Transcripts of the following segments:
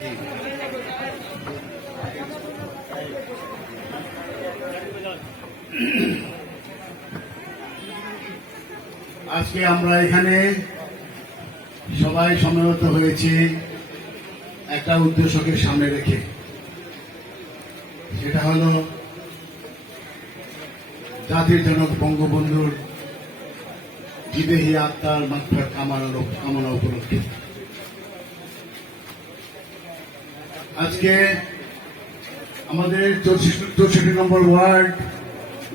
আজকে আমরা এখানে সবাই সমবেত হয়েছি একটা উদ্দেশ্যকে সামনে রেখে, সেটা হলো জাতির জনক বঙ্গবন্ধুর বিদেহী আত্মার মাত্রা কামনা উপলক্ষে আজকে আমাদের 64 নম্বর ওয়ার্ড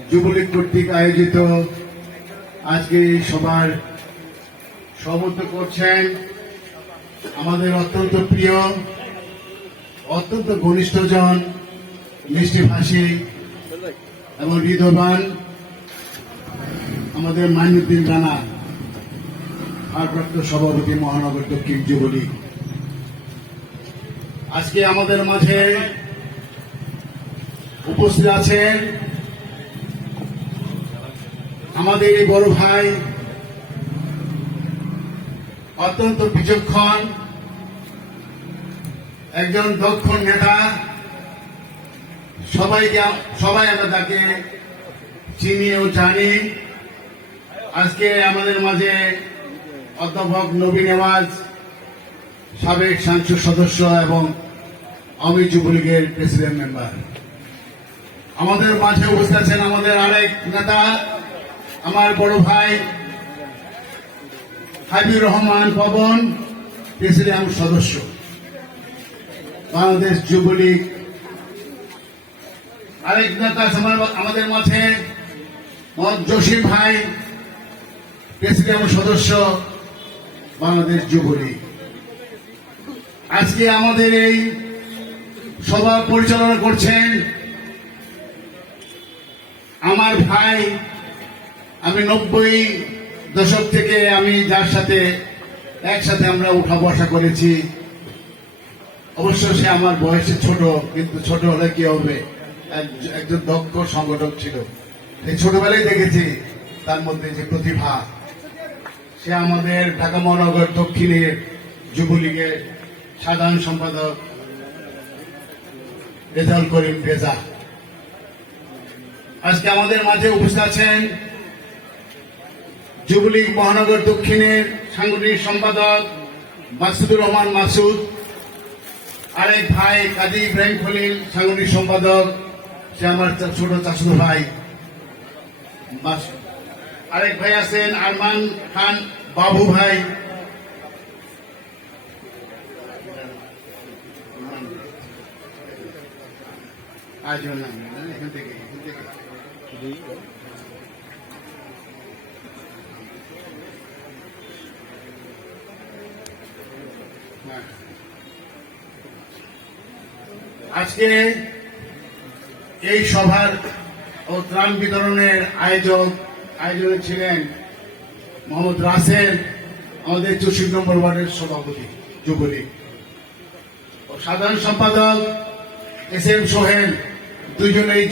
যুবলীগ কর্তৃক আয়োজিত আজকে এই সভার সভাপতিত্ব করছেন আমাদের অত্যন্ত প্রিয়, অত্যন্ত ঘনিষ্ঠজন, মিষ্টিভাষী এবং হৃদয়বান আমাদের মাইনুদ্দিন রানা, ভারপ্রাপ্ত সভাপতি মহানগর দক্ষিণ যুবলীগ। আজকে আমাদের মাঝে উপস্থিত আছেন আমাদের এই বড় ভাই, অত্যন্ত বিচক্ষণ একজন দক্ষ নেতা। সবাই আমরা তাকে চিনি ও জানি। আজকে আমাদের মাঝে অধ্যাপক নবী নেওয়াজ, সাবেক সংসদ সদস্য এবং আমি যুবলীগের প্রেসিডেন্ট মেম্বার। আমাদের মাঝে উপস্থিত আছেন আমাদের আরেক নেতা, আমার বড় ভাই হাবিবুর রহমান পবন, প্রেসিডেন্ট সদস্য বাংলাদেশ যুবলীগ। আরেক নেতা আমাদের মাঝে মোহাম্মদ জসিম ভাই, প্রেসিডেন্ট সদস্য বাংলাদেশ যুবলীগ। আজকে আমাদের এই সভা পরিচালনা করছেন আমার ভাই। আমি 90 দশক থেকে আমি যার সাথে একসাথে আমরা উঠা বসা করেছি। অবশ্য সে আমার বয়সে ছোট, কিন্তু ছোট হলে কি হবে, একজন দক্ষ সংগঠক ছিল। এই ছোটবেলায় দেখেছি তার মধ্যে যে প্রতিভা। সে আমাদের ঢাকা মহানগর দক্ষিণের যুবলীগের সাধারণ সম্পাদক রেজাউল করিম রেজা। আজকে আমাদের মাঝে উপস্থিত আছেন যুবলীগ মহানগর দক্ষিণের সাংগঠনিক সম্পাদক মাসুদুর রহমান মাসুদ, আরেক ভাই কাজী ইব্রাহিম খলিল, সাংগঠনিক সম্পাদক, সে আমার ছোট চাচুর ভাই। আরেক ভাই আছেন আরমান খান বাবু ভাই, এখান থেকে আজকে এই সভার ও ত্রাণ বিতরণের আয়োজনে ছিলেন মোহাম্মদ রাসেল, আমাদের 64 নম্বর ওয়ার্ডের সভাপতি যুবলীগ, ও সাধারণ সম্পাদক এস এম সোহেল। দুইজনেই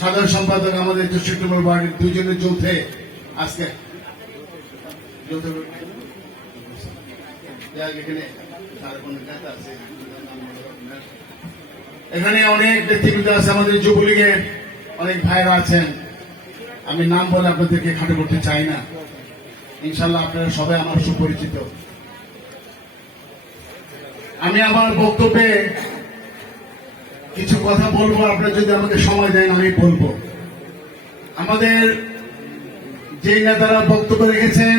সাধারণ সম্পাদক আমাদের 64 নম্বর ওয়ার্ডের, দুইজনের যৌথে আজকে এখানে অনেক ব্যক্তিবৃন্দ আছে, আমাদের যুবলীগের অনেক ভাইরা আছেন। আমি নাম বলে আপনাদেরকে খাটো করতে চাই না, ইনশাল্লাহ আপনারা সবাই আমার সুপরিচিত। আমি আমার বক্তব্যে কিছু কথা বলবো, আপনারা যদি আমাকে সময় দেন আমি বলবো। আমাদের যে নেতারা বক্তব্য রেখেছেন,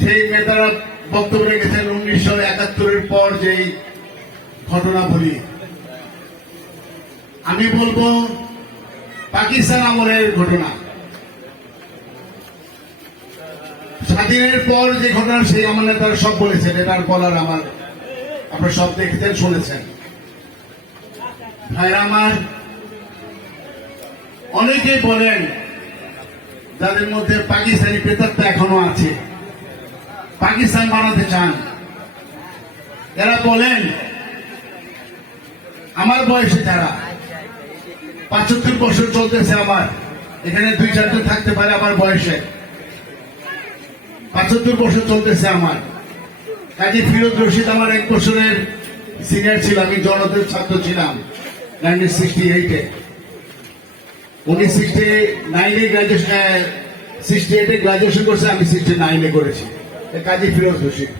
সেই নেতারা বক্তব্য রেখেছেন 1971-এর পর যেই ঘটনা বলি, আমি বলবো পাকিস্তান আমলের ঘটনা। স্বাধীনের পর যে ঘটনা, সেই আমার নেতারা সব বলেছেন, এটার বলার আমার, আপনারা সব দেখেছেন শুনেছেন। ভাইরা আমার, অনেকেই বলেন যাদের মধ্যে পাকিস্তানি প্রেতাত্মা এখনো আছে, পাকিস্তান বানাতে চান। এরা বলেন আমার বয়সে যারা 75 বছর চলতেছে, আমার এখানে 2-4 থাকতে পারে আমার বয়সে, 75 বছর চলতেছে আমার। কাজী ফিরোজ রশিদ আমার 1 বছরের সিনিয়র ছিল, আমি জনতার ছাত্র ছিলাম 1968-এ। উনি 69-এ গ্রাজুয়েশন, 68-এ গ্রাজুয়েশন করছে, আমি 69-এ করেছি। কাজী ফিরোজ হোসেন,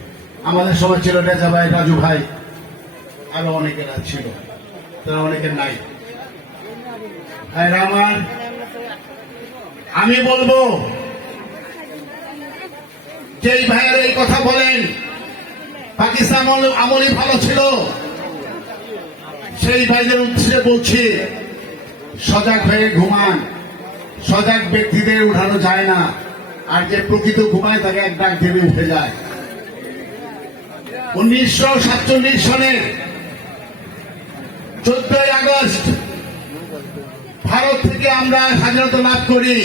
আমাদের সময় ছিল রেজা ভাই, রাজু ভাই, আরো অনেকেরা ছিল, তারা অনেকের নাই। আমার আমি বলবো যে ভাইয়ের এই কথা বলেন পাকিস্তান আমলই ভালো ছিল, সেই ভাইদের উদ্দেশ্যে বলছি সজাগ হয়ে ঘুমান। সজাগ ব্যক্তিদের উঠানো যায় না, আর যে প্রকৃত ঘুমায় তাকে এক ডাক দেবে উঠে যায়। 1947 সনের 14ই আগস্ট ভারত থেকে আমরা স্বাধীনতা লাভ করি,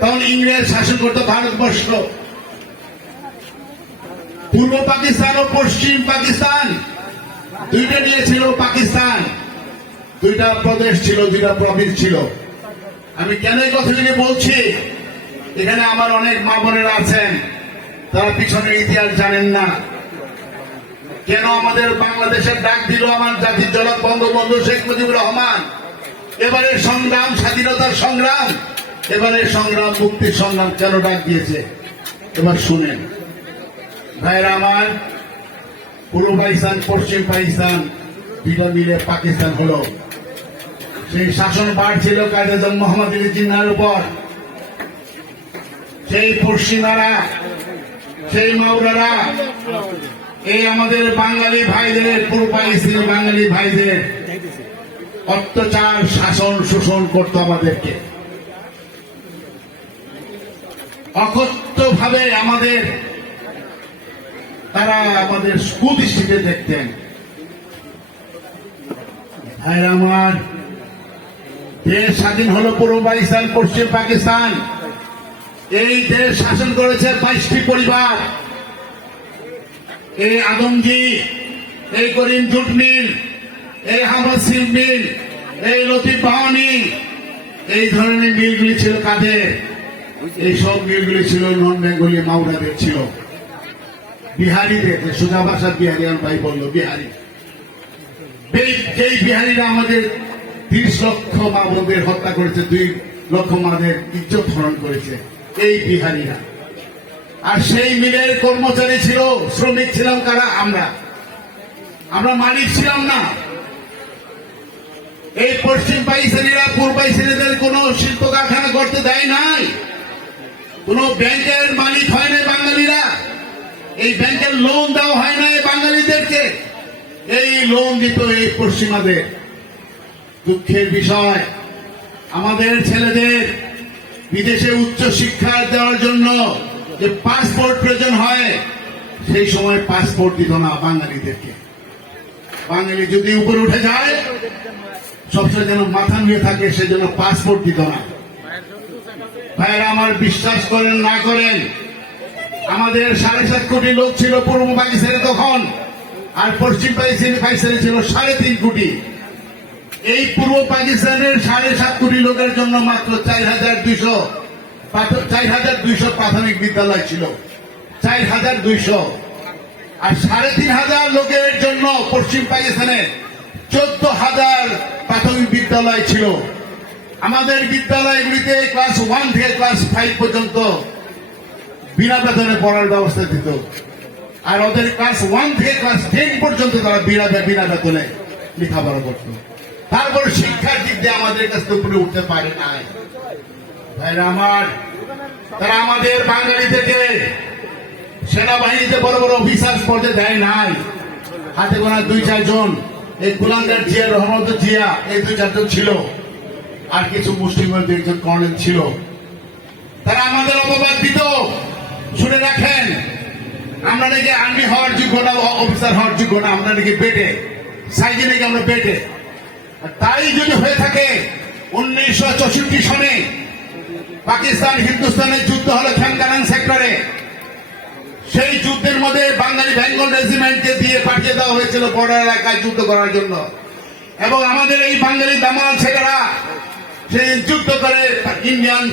তখন ইংরেজ শাসন করত ভারতবর্ষ। পূর্ব পাকিস্তান ও পশ্চিম পাকিস্তান দুইটা নিয়েছিল পাকিস্তান, দুইটা প্রদেশ ছিল, দুইটা প্রভিন্স ছিল। আমি কেন এই কথাগুলি বলছি, এখানে আমার অনেক মা বোনেরা আছেন, তারা পিছনের ইতিহাস জানেন না। কেন আমাদের বাংলাদেশের ডাক দিল আমার জাতির জনক বঙ্গবন্ধু শেখ মুজিবুর রহমান? এবারে সংগ্রাম, স্বাধীনতার সংগ্রাম, এবারে সংগ্রাম, মুক্তির সংগ্রাম কেন ডাক দিয়েছে এবার শুনেন। ভাইরা আমার, পূর্ব পাকিস্তান পশ্চিম পাকিস্তান দুটো মিলে পাকিস্তান হলো। সেই শাসন ভার ছিল কাজী আজম মোহাম্মদ আলী জিন্নাহর উপর। সেই পশ্চিমারা, সেই মাওলারা এই আমাদের বাঙালি ভাইদের, পূর্ব পাকিস্তানের বাঙালি ভাইদের অত্যাচার, শাসন, শোষণ করত আমাদেরকে। অকথ্য ভাবে আমাদের তারা আমাদের কুদৃষ্টিতে দেখতেন। ভাইরা আমার, দেশ স্বাধীন হলো পূর্ব পাকিস্তান পশ্চিম পাকিস্তান। এই দেশ শাসন করেছে 22টি পরিবার। এই আদমজি, এই করিম জুট মিল, এই আহমদ সিল মিল, এই লতিফ বাহানি, এই ধরনের মিলগুলি ছিল কাদের? এই সব মিলগুলি ছিল নন বেঙ্গলি মাওলাদের ছিল, বিহারিদের। সোজা ভাষা বিহারি, আমার ভাই বললো বিহারি। যেই বিহারিরা আমাদের 30 লক্ষ মা বোনদের হত্যা করেছে, 2 লক্ষ মাদের ইজ্জত হরণ করেছে এই বিহারিরা। আর সেই মিলের কর্মচারী ছিল, শ্রমিক ছিলাম কারা? আমরা মালিক ছিলাম না। এই পশ্চিম পাকিস্তানিরা পূর্ব পাকিস্তানিদের কোন শিল্প কারখানা করতে দেয় নাই, কোন ব্যাংকের মালিক হয় নাই বাঙালিরা। এই ব্যাংকের লোন দেওয়া হয় নাই বাঙালিদেরকে, এই লোন দিত এই পশ্চিমাদের। দুঃখের বিষয়, আমাদের ছেলেদের বিদেশে উচ্চ শিক্ষা দেওয়ার জন্য যে পাসপোর্ট প্রয়োজন হয়, সেই সময় পাসপোর্ট দিত না বাঙালিদেরকে। বাঙালি যদি উপরে উঠে যায়, সবসময় যেন মাথা নিয়ে থাকে, সেজন্য পাসপোর্ট দিত না। ভাইরা আমার, বিশ্বাস করেন না করেন, আমাদের 7.5 কোটি লোক ছিল পূর্ব পাকিস্তানে তখন, আর পশ্চিম পাকিস্তানে ছিল 3.5 কোটি। এই পূর্ব পাকিস্তানের 7.5 কোটি লোকের জন্য মাত্র 4,200 প্রাথমিক বিদ্যালয় ছিল, 4,200। আর 3,500 লোকের জন্য পশ্চিম পাকিস্তানে 14,000 প্রাথমিক বিদ্যালয় ছিল। আমাদের বিদ্যালয়গুলিতে ক্লাস 1 থেকে ক্লাস 5 পর্যন্ত বিনা বেতনে পড়ার ব্যবস্থা দিত, আর ওদের ক্লাস 1 থেকে ক্লাস 10 পর্যন্ত তারা বিনা বেতনে লেখাপড়া করত। তারপর শিক্ষার দিক দিয়ে আমাদের কাছে উপরে উঠতে পারে নাই। ভাইরা আমার, তারা আমাদের বাঙালি থেকে সেনাবাহিনীতে বড় বড় অফিসার পদে দেয় নাই। হাতে গোনা 2-4 জন, এই কুলাঙ্গার জিয়া, রহমত জিয়া, এই 2-4 জন ছিল, আর কিছু মুসলিমের 2-1 কর্নেল ছিল। তারা আমাদের অপবাদ দিত। শুনে রাখেন, আমরা নাকি আর্মি হওয়ার যোগ্য না, অফিসার হওয়ার যোগ্য না, আমরা নাকি বেটে সাইজে নাকি আমরা বেটে। তাই যদি হয়ে থাকে, 1964 সনে পাকিস্তান হিন্দুস্তানের যুদ্ধ হলো খানকানান সেক্টরে। সেই যুদ্ধের মধ্যে বাঙালি বেঙ্গল রেজিমেন্টকে দিয়ে পাঠিয়ে দেওয়া হয়েছিল বর্ডার এলাকায় যুদ্ধ করার জন্য, এবং আমাদের এই বাঙালি দামাল ছেলেরা সেই যুদ্ধ করে ইন্ডিয়ান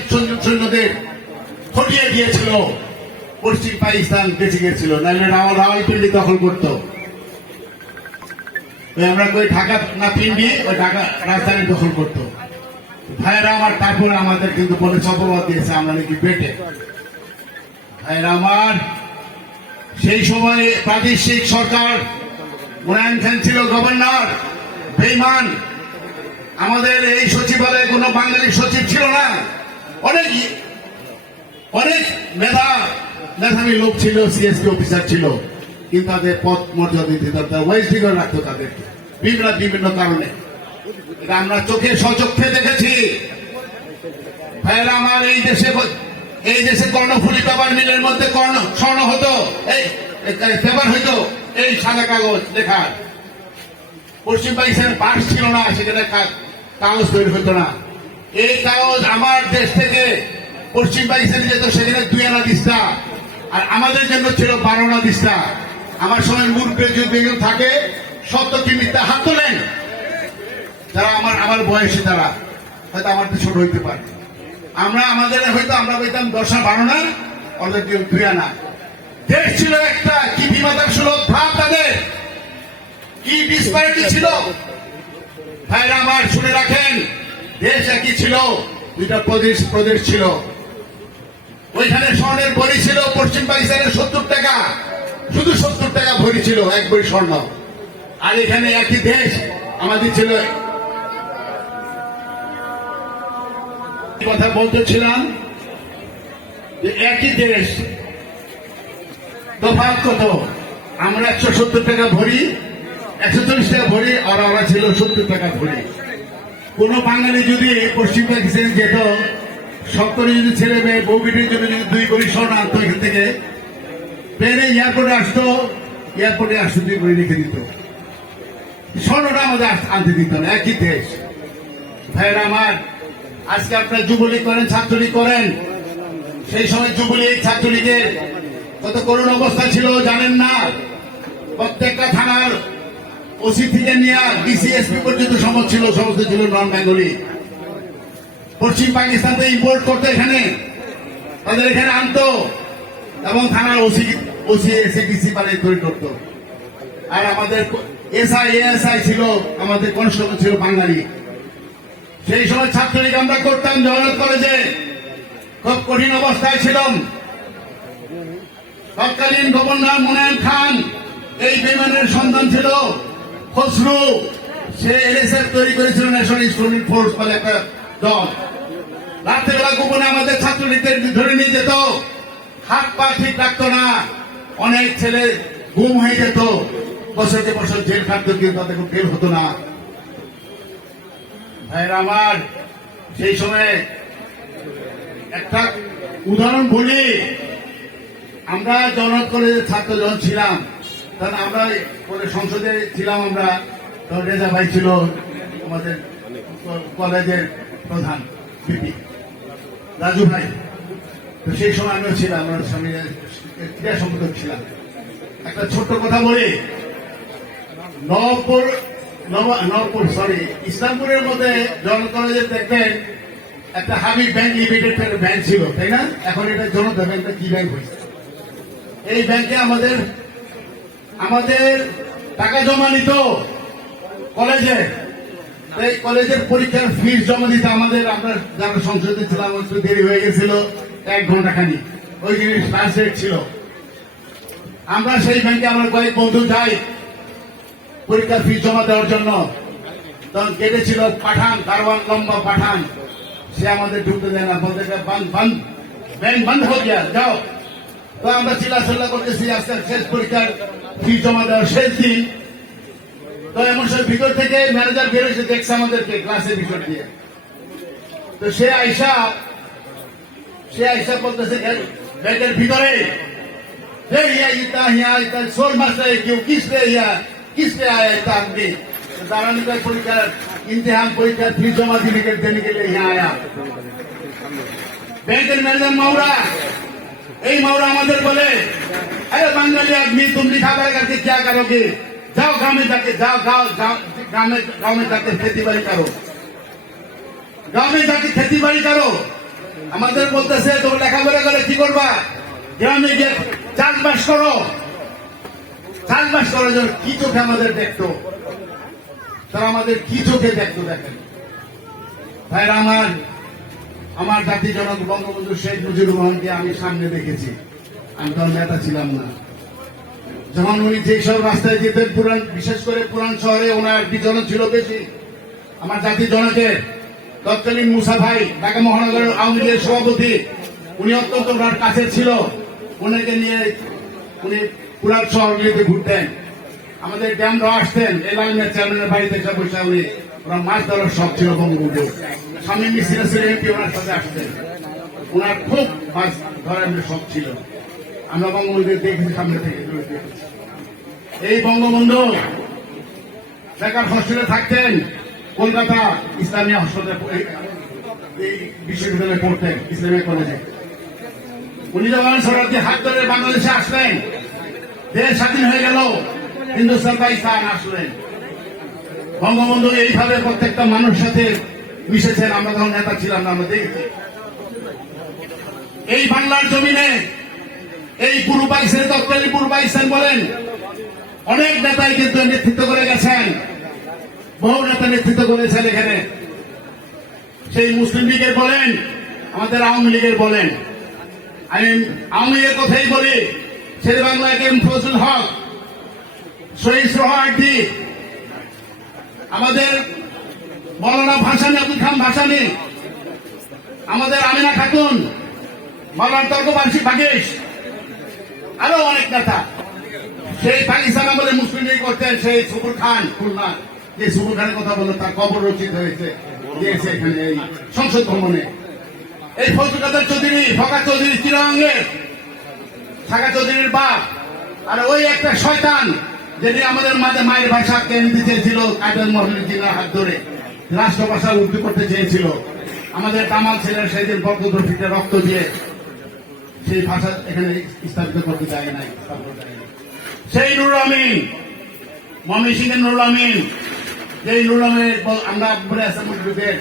সৈন্যদের হটিয়ে দিয়েছিল। পশ্চিম পাকিস্তান বেঁচে গিয়েছিল, নাহলে রাওয়ালপিন্ডি দখল করত। ওই আমরা কই ঢাকা না পিন্ডি ওই ঢাকা রাজধানী দখল করতো। ভাইয়েরা আমার তারপরে আমাদের কিন্তু বলে অপবাদ দিয়েছে আমরা নাকি বেটে। ভাইয়েরা আমার সেই সময় প্রাদেশিক সরকার মুরায়ন খান ছিল গভর্নর, বেঈমান। আমাদের এই সচিবালয়ে কোনো বাঙালি সচিব ছিল না। অনেক অনেক মেধাবী লোক ছিল, সিএসপি অফিসার ছিল, কিন্তু তাদের পদ মর্যাদা দিতে ওয়েস্ট বেঙ্গল রাখতো তাদেরকে বিভিন্ন কারণে। এটা আমরা চোখে সচক্ষে দেখেছি। ভাইয়েরা আমার এই দেশে কর্ণফুলী পেপার মিলের মধ্যে স্বর্ণ হতো, এই পেপার হইতো, এই সাদা কাগজ লেখা। পশ্চিম পাকিস্তানের বাস ছিল না, সেখানে কাগজ তৈরি হতো না। এই কাগজ আমার দেশ থেকে পশ্চিম পাকিস্তানে যেত, সেখানে 2 আনা দিস্তা, আর আমাদের জন্য ছিল 12 আনা দিস্তা। আমার সময় মুরব্বী যদি থাকে সত্য কি মিথ্যা হাত তোলেন যারা আমার বয়সে, তারা হয়তো আমার তো ছোট হইতে পারে। আমাদের হয়তো আমরা বলতাম 10 আনা 12 আনা, ওদের 2 আনা। দেশ ছিল একটা, কি বিমাতার সুলভ ভাব তাদের, কি ডিসপ্যারিটি ছিল। ভাইরা আমার শুনে রাখেন, দেশ একই ছিল, 2টা প্রদেশ ছিল। ওইখানে স্বর্ণের ভরি ছিল পশ্চিম পাকিস্তানের 70 টাকা, শুধু 70 টাকা ভরি ছিল এক ভরি স্বর্ণ। আর এখানে একই দেশ আমাদের ছিল। কথা বলতেছিলাম যে একই দেশ, তফাৎ কত? আমরা 170 টাকা ভরি, 140 টাকা ভরি, আর ওরা ছিল 70 টাকা ভরি। কোন বাঙালি যদি পশ্চিম পাকিস্তান যেত, সত্তরে যদি ছেলে মেয়ে বউ বিটির জন্য যদি 2 ভরি স্বর্ণ আনতো, এখান থেকে প্লেনে এয়ারপোর্টে আসতো 2 ভরি রেখে দিত। স্বর্ণটা আমাদের আনতে দিত না, একই দেশ। ভাইয়েরা আমার, আজকে আপনারা যুবলীগ করেন, ছাত্রলীগ করেন, সেই সময় যুবলীগ ছাত্রলীগের কত করুণ অবস্থা ছিল জানেন না। প্রত্যেকটা থানার ওসি থেকে নিয়ে ডিসিএসপি পর্যন্ত সমস্ত ছিল নন বেঙ্গলি। পশ্চিম পাকিস্তান থেকে ইম্পোর্ট করতো, এখানে তাদের এখানে আনতো, এবং থানার ওসি এসে ডিসি পালে তৈরি করতো। আর আমাদের এএসআই ছিল, আমাদের কনস্টেবল ছিল বাঙালি। সেই সময় ছাত্রলীগ আমরা করতাম জগন্নাথ কলেজে, খুব কঠিন অবস্থায় ছিলাম। তৎকালীন গভর্নর মুরায়ন খান এই বিমানের সন্ধান ছিল খসরু, সে এনএসএফ তৈরি করেছিল, ন্যাশনাল স্টুডেন্ট ফোর্স বলে একটা দল। রাত্রেবেলা গোপনে আমাদের ছাত্রলীগদের ধরে নিয়ে যেত, হাত পা ঠিক রাখতো না, অনেক ছেলে গুম হয়ে যেত, বছর জেল খাটতো, কিন্তু তাদের বের হতো না। ভাইরা আমার, সেই সময় একটা উদাহরণ বলি, আমরা জগন্নাথ কলেজের ছাত্র যখন ছিলাম, তখন আমরা সংসদে ছিলাম, আমরা তখন রেজা ভাই ছিল আমাদের কলেজের প্রধান, বিপি রাজু ভাই। তো সেই সময় আমিও ছিলাম, আমরা সঙ্গে ক্রীড়া সম্পাদক ছিলাম। একটা ছোট্ট কথা বলি, ইসলামপুরের মধ্যে জগন্নাথ কলেজে দেখবেন একটা হাবিব ব্যাংক লিমিটেড ব্যাংক ছিল, তাই না? এখন এটা জনতা ব্যাংকটা কি ব্যাংক হয়েছে? এই ব্যাংকে আমাদের টাকা জমা নিত কলেজে। এই কলেজের পরীক্ষার ফিস জমা দিতে আমরা যারা সংসদে ছিলাম, একটু দেরি হয়ে গেছিল 1 ঘন্টা খানি, ওই জিনিস ট্রান্সলেট ছিল। আমরা সেই ব্যাংকে আমরা কয়েক বন্ধু যাই পরীক্ষার ফিস জমা দেওয়ার জন্য। তখন কেটেছিল পাঠান, কারওয়ান লম্বা পাঠান, সে আমাদের ঢুকতে দেয় না, বলতে ব্যাংক বন্ধ হয়ে গিয়া, যাও। তো আমরা চিল্লাচিল্লা করতেছি, আজকে শেষ পরীক্ষার ফি জমা দেওয়ার শেষ দিন। তো এমন সব ভিতর থেকে ম্যানেজার বেরোছে, দেখছে আমাদেরকে ক্লাসের ভিতর দিয়ে। তো সে আইসা বলতেছে ব্যাংকের ভিতরে, শোল মাস্টার কেউ किसने आया इतना आदमी? दारानी का परीक्षा इम्तिहान परीक्षा फी जमा देने के लिए यहाँ आया। ব্যাংকের ম্যানেজার মাওরা, এই মাওরা আমাদের বলে, अरे बंगाली आदमी तुम लिखा पढ़ा करके क्या करोगे? जाओ गांव में जाके गांव में जाके खेती बाड़ी करो, गांव में जाके खेती बाड़ी करो। আমাদের বলতেছে তো লেখাপড়া করে কি করবা? গ্রামে গিয়ে চাষবাস করো। চাষবাস করার জন্য কি চোখে আমাদের দেখতো? তারা আমাদের কি চোখে দেখতো দেখেন ভাইরা আমার জাতির জনক বঙ্গবন্ধু শেখ মুজিবুর রহমানকে আমি সামনে দেখেছি। আমি তখন নেতা ছিলাম না। যখন উনি যেসব রাস্তায় যেতেন বিশেষ করে পুরান শহরে ওনার বিচরণ ছিল বেশি। আমার জাতির জনকের তৎকালীন মুসা ভাই ঢাকা মহানগরের আওয়ামী লীগের সভাপতি, উনি অত্যন্ত ওনার কাছে ছিল। ওনাকে নিয়ে উনি পুরান শহরগুলিতে ঘুরতেন। আমাদের ড্যামরা আসতেন, এই লাইনের চেয়ারম্যানের বাড়িতে এসে বসে উনি ওনার মাছ ধরার শখ ছিল বঙ্গবন্ধু। স্বামী মিছিল এমপি ওনার সাথে আসতেন। ওনার খুব মাছ ধরার শখ ছিল। আমরা বঙ্গবন্ধুকে দেখেছি সামনে থেকে। এই বঙ্গবন্ধু বেকার হস্টেলে থাকতেন, কলকাতা ইসলামিয়া হস্টেলে এই বিশ্ববিদ্যালয়ে পড়তেন, ইসলামিয়া কলেজে। উনি যখন সরকারি হাত ধরে বাংলাদেশে আসলেন, দেশ স্বাধীন হয়ে গেল, হিন্দুস্তান পাকিস্তান আসলেন। বঙ্গবন্ধু এইভাবে প্রত্যেকটা মানুষের সাথে মিশেছেন। আমরা তখন নেতা ছিলাম না, আমরা দেখেছি। এই বাংলার জমিনে এই পূর্ব পাকিস্তান, তৎকালীন পূর্ব পাকিস্তান বলেন, অনেক নেতাই কিন্তু নেতৃত্ব করে গেছেন। বহু নেতা নেতৃত্ব করেছেন এখানে। সেই মুসলিম লীগের বলেন, আমাদের আওয়ামী লীগের বলেন। আমি আওয়ামী লীগের কথাই বলি। শেরে বাংলা এম ফজলুল হক, শহীদ সোহরাওয়ার্দী, আমাদের মৌলানা ভাসানী, আব্দুল খান ভাসানী, আমাদের আমিনা খাতুন, মৌলানা তর্কবাংশী বাগেশ, আরো অনেক নেতা। সেই পাকিস্তান আমাদের মুসলিম লীগ করতেন। সেই সুবুর খান খুলনা, যে সুবুর খানের কথা বললো, তার কবর রচিত হয়েছে দিয়েছে এখানে এই সংসদ ভবনে। এই ফজলুল কাদের চৌধুরী, ফকা চৌধুরী চিরাঙ্গের, শাখা চৌধুরীর বাপ। আর ওই একটা শয়তান যিনি আমাদের মাঝে মায়ের ভাষা কেন দিতে চেয়েছিল, কাদের মহলের জিল্লার হাত ধরে রাষ্ট্রভাষা উর্দু করতে চেয়েছিল। আমাদের কামাল ছেলের সেদিন বরকতরফিতে রক্ত দিয়ে সেই ভাষা এখানে স্থাপিত করতে চায় নাই। সেই নুরুল আমিন, ময়মনসিংহের নুরুল আমিন, যেই নুরুল আমিনের আমরা বলে আসলাম মুসলিমদের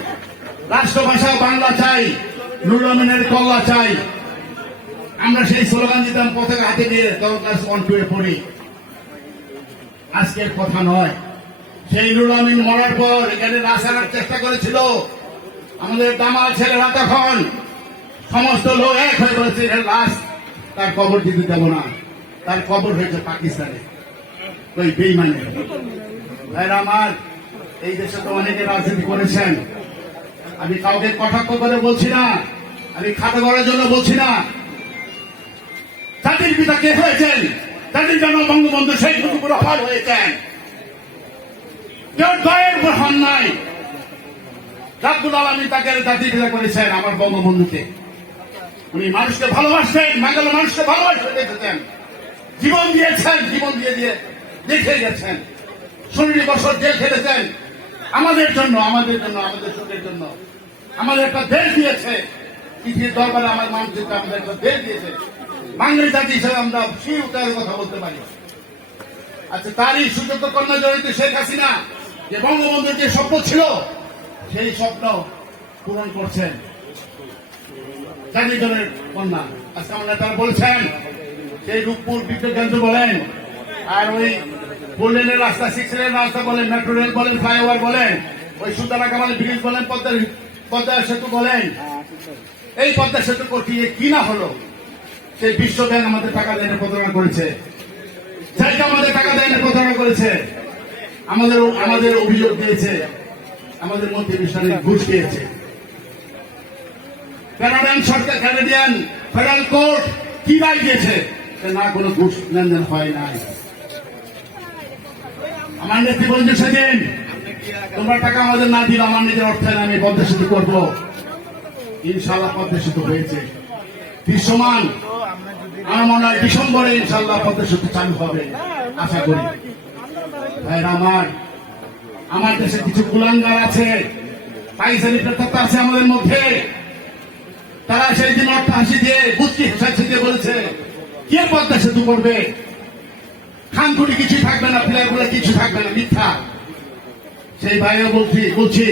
রাষ্ট্রভাষা বাংলা চাই, নুরুল আমিনের কল্লা চাই। আমরা সেই স্লোগান দিতাম পতাকা হাতে দিয়ে, তখন ক্লাস 1-2 পড়ি। আজকের কথা নয়। সেই নুরুল আমিন মরার পর এখানে লাশ আনার চেষ্টা করেছিল আমাদের দামাল ছেলেরা। তখন সমস্ত লোক এক হয়ে বলেছে, এখানে লাশ, তার কবর দিতে দেব না। তার কবর হয়েছে পাকিস্তানে। ওই বেইমানে ভাইরা আমার, এই দেশে তো অনেকে রাজনীতি করেছেন। আমি কাউকে কটাক্ষ করে বলছি না, আমি খাটো করার জন্য বলছি না। জাতির পিতা কে হয়েছেন? জাতির জন্য বঙ্গবন্ধু শেখ মুজিবুর রহমান হয়েছেন। কেউ দয়ের হন নাই। রাব্বুল আলামিন তাকে জাতির পিতা করেছেন আমার বঙ্গবন্ধুকে। উনি মানুষকে ভালোবাসতেন, বাংলা মানুষকে ভালোবাসতে দেখেছেন, জীবন দিয়েছেন, জীবন দিয়ে দিয়ে দেখে গেছেন। 16 বছর জেল খেটেছেন আমাদের জন্য, আমাদের জন্য, আমাদের সুখের জন্য। আমাদের একটা দেশ দিয়েছে, পৃথিবীর দরবারে আমার মানুষকে আমাদের একটা দেশ দিয়েছে। বাঙালি জাতি হিসেবে আমরা সেই উত্তরের কথা বলতে পারি। আচ্ছা, তারই সুযোগ্য কন্যা জড়িত শেখ হাসিনা, যে বঙ্গবন্ধুর যে স্বপ্ন ছিল, সেই স্বপ্ন পূরণ করছেন জাতির জনের কন্যা। আজকে আমার নেতারা বলছেন, সেই রূপপুর বিদ্যুৎ কেন্দ্র বলেন, আর ওই 4 লেনের রাস্তা, 6 লেনের রাস্তা বলেন, মেট্রো রেল বলেন, ফ্লাইওভার বলেন, ওই সুতারা কামাল ব্রিজ বলেন, পদ্মা সেতু বলেন, এই পদ্মা সেতু করতে কি না হলো? সেই বিশ্ব ব্যাংক আমাদের টাকা দেয় প্রতারণা করেছে, জায়গা আমাদের টাকা দেয় প্রতারণা করেছে, আমাদের অভিযোগ দিয়েছে, আমাদের মন্ত্রী বিষয়ে ঘুষ দিয়েছে। কানাডিয়ান সরকার, কানাডিয়ান ফেডারেল কোর্ট কি রায় দিয়েছে? না, কোনো ঘুষ লেনদেন হয় নাই। আমার নেত্রী বলছে, সেদিন তোমরা টাকা আমাদের না দিলে আমার নিজের অর্থায়ন আমি পদ্মা সেতু করবো। ইনশাল্লাহ পদ্মা সেতু হয়েছে দৃশ্যমান। আমার মনে হয় ডিসেম্বরে ইনশাল্লাহ পদ্মা সেতু চালু হবে, আশা করি। ভাইরা আমার দেশে কিছু কুলাঙ্গার আছে, পাকিস্তানি প্রেতাত্মা আছে আমাদের মধ্যে। তারা সেই দিন অট্টহাসি দিয়ে, বুদ্ধি হাসি দিয়ে বলেছে, কে পদ্মা সেতু করবে? খানকুটি কিছু থাকবে না, প্লেয়ারগুলো কিছু থাকবে না, মিথ্যা। সেই ভাইও বলছি,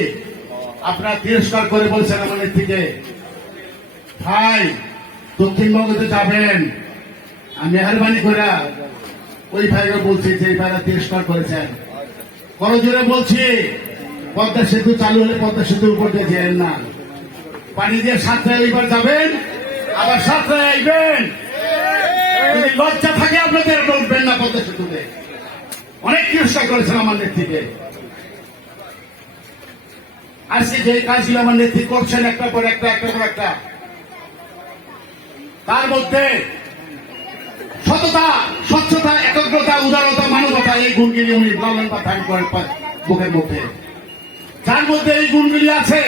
আপনারা তিরস্কার করে বলছেন আমাদের থেকে, ভাই দক্ষিণবঙ্গতে যাবেন, মেহরবানি করে ওই ভাইও বলছি যে ভাইরা তিরস্কার করেছেন, করজোরে বলছি, পদ্মা সেতু চালু হলে পদ্মা সেতুর উপর দিয়ে যেন না, পানি দিয়ে সাতটায় এইবার যাবেন, আবার সাতটায় আইবেন। যদি লজ্জা থাকে আপনাদের, উঠবেন না পদ্মা সেতুতে। অনেক চেষ্টা করেছেন আমার নেতৃত্বে। আজকে যে কাজগুলো আমার নেতৃত্ব করছেন, একটা পর একটা, একটা পর একটা, তার মধ্যে সততা, স্বচ্ছতা, একাগ্রতা, উদারতা, মানবতা, এই গুণগুলি উনি লালন পাঠান করেন বুকের মধ্যে। যার মধ্যে এই গুণগুলি আছে,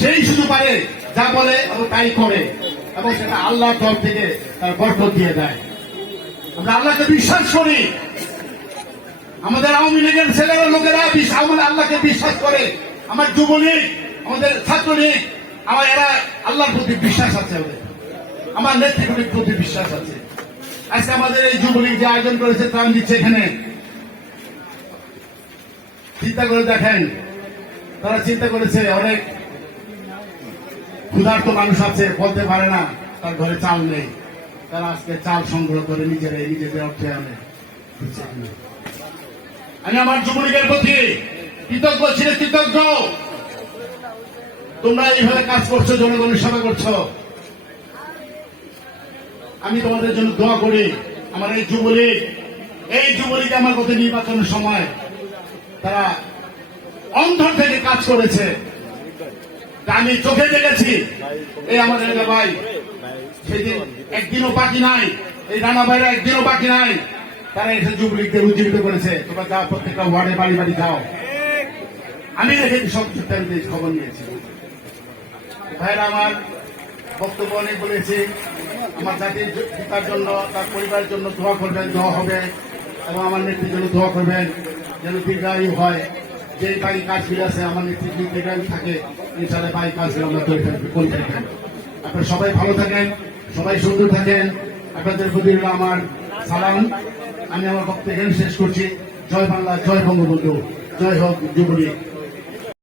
সেই শুধু পারে যা বলে ও তাই করে, এবং সেটা আল্লাহর তরফ থেকে তার বরকত দিয়ে দেয়। আমরা আল্লাহকে বিশ্বাস করি। আমাদের আওয়ামী লীগের ছেলেরা, লোকেরা আমাদের আল্লাহকে বিশ্বাস করে। আমার যুবলীগ, আমাদের ছাত্রলীগ, আমার এরা আল্লাহর প্রতি বিশ্বাস আছে। আমার নেতৃত্বের প্রতি বিশ্বাস আছে। আজকে আমাদের এই যুবলীগ যে আয়োজন করেছে, ত্রাণ দিচ্ছে এখানে, চিন্তা করে দেখেন, তারা চিন্তা করেছে অনেক ক্ষুধার্ত মানুষ আছে, বলতে পারে না তার ঘরে চাল নেই, তারা আজকে চাল সংগ্রহ করে নিজেদের অর্থে আনে। আমি আমার যুবলীগের প্রতি কৃতজ্ঞ ছিল, কৃতজ্ঞ। তোমরা এইভাবে কাজ করছো, জনগণের সেবা করছো। আমি তোমাদের জন্য দোয়া করি। আমার এই যুবলীগ আমার গত নির্বাচনের সময় তারা অন্তর থেকে কাজ করেছে, আমি চোখে দেখেছি। এই আমাদের ভাই সেদিন একদিনও বাকি নাই, এই রানা ভাইরা একদিনও বাকি নাই, তারা এসে যুবলীগদের উজ্জীবিত করেছে। তোমরা যাও, প্রত্যেকটা ওয়ার্ডে বাড়ি বাড়ি যাও। আমি দেখেছি, সব খবর নিয়েছি। ভাইরা আমার বক্তব্য অনেক বলেছি। আমার জাতির পিতার জন্য, তার পরিবারের জন্য দোয়া করবেন, দোয়া হবে, এবং আমার নেত্রীর জন্য দোয়া করবেন যেন দীর্ঘায়ু হয়। যে বাড়ি কাজগুলি আছে, আমার নেত্রী দীর্ঘায়ু থাকে, ইনশাআল্লাহ বাড়ি কাজগুলো আমরা করে থাকবেন। আপনারা সবাই ভালো থাকেন, সবাই সুন্দর থাকেন। আপনাদের প্রতি আমার সালাম। আমি আমার বক্তব্য এখানে শেষ করছি। জয় বাংলা, জয় বঙ্গবন্ধু, জয় হোক যুবলীগ।